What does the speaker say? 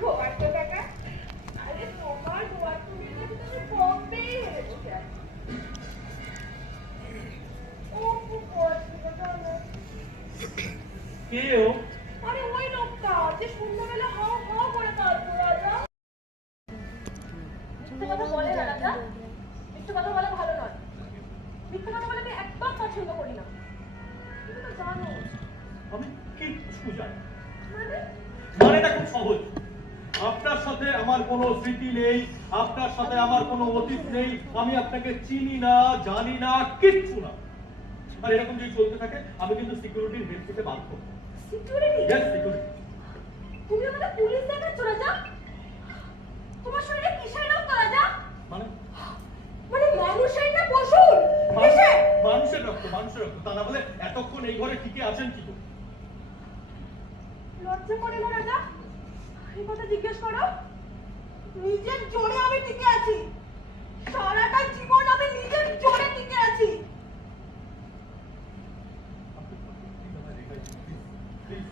গোয়ার তো কাকা, আরে তোমার গোয়ার তুমি কাছে তো বম্বেই হেরে বসে আছি। ও খুব পড়াশোনা তাহলে কে ও? আরে ওই লোকটা যে সন্ধ্যাবেলা হাও হাও করে কাঁদতো রাজা। মিথ্যে কথা বলে না রাজা, মিথ্যে কথা বলা ভালো নয়। মিথ্যে কথা বলে আমি একদম পছন্দ করি না। তুমি তো জানো। আমি কিচ্ছু জানি না। মানে মানেটা খুব সহজ। আপনার সাথে আমার কোনো স্মৃতি নেই, আপনার সাথে আমার কোনো অতীত নেই, আমি আপনাকে চিনি না, জানি না, কিচ্ছু না। আর এরকম যদি চলতে থাকে আমি কিন্তু সিকিউরিটির হেল্প পেতে বাধ্য। সিকিউরিটি? Yes, security. তুমি আমাকে পুলিশ দেখাচ্ছ রাজা? তোমার শরীরে কিসের রক্ত রাজা? মানে মানে মানুষের না পশুর? কিসের? মানুষের রক্ত, মানুষের রক্ত। তা না বলে এতক্ষণ এই ঘরে টিকে আছেন কি করে? লজ্জা করে না রাজা? এই কথা জিজ্ঞেস করো। নিজের জোরে আমি টিকে আছি। সারাটা জীবন আমি নিজের জোরে টিকে আছি। প্লিজ